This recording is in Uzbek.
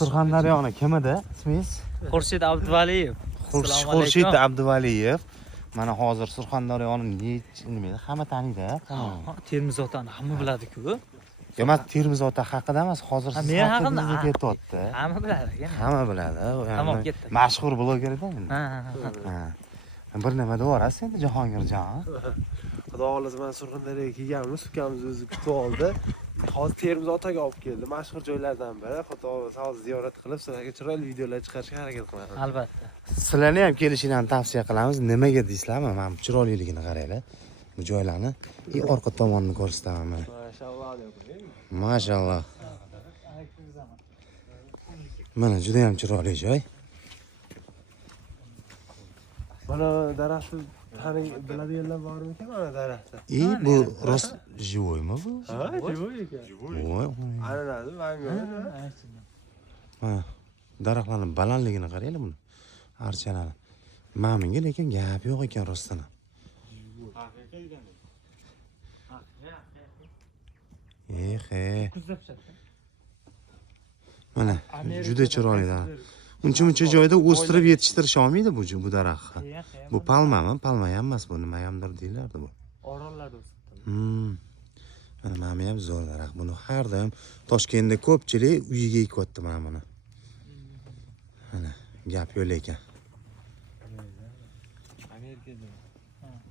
Surxondaryoni kimida? İsmingiz? Xurshid Abduvaliyev. Xurshid Abduvaliyev. Mana hozir Surxondaryoni nima hamma taniydi. Termiz otani hamma biladi-ku. Yo, men Termiz ota haqida emas, hozir siz Men haqimda haqingizga ketyapti. Hamma biladi. Hamma biladi. Tamam, ketdi. Mashhur bloger-da endi. Ha. Bir nima devorasiz endi Jahongirjon? Xudo xohlasa men Surxondaryoga kelganmiz, ukamiz o'zi kutib oldi. Hozir Termiz otaga olib keldi. Mashhur joylardan biri. Xudo xohlasa hozir ziyorat qilib, sizlarga chiroyli videolar chiqarishga harakat qilaman. Albatta. Sizlarni ham kelishinglarni tavsiya qilamiz. Nimaga deysizlarmi? Mana bu chiroyliligini qaranglar. Bu joylarni orqa tomonini ko'rsataman mana. Mashalloh. Mana juda ham chiroyli joy. Mana daraxtni biladiganlar bormi-ki mana daraxtni? Bu rost живойmi bu? Ha, живой ekan. Voy. Ananasi, mango. Ha, daraxtlarning balandligini qaranglar buni. Archalarni. Mana menga lekin gap yo'q ekan rostdan. Mana juda chiroyli daraxt. Uncha joyda o'stirib yetishtirish olmaydi bu daraxtni. Bu palmami? Palma ham emas bu, nima hamdir deylardi bu. Orollarda o'sibdi. Mana ham zo'r daraxt. Buni har doim Toshkentda ko'pchilik uyiga ekyapti mana buni. Mana gap yo'q ekan.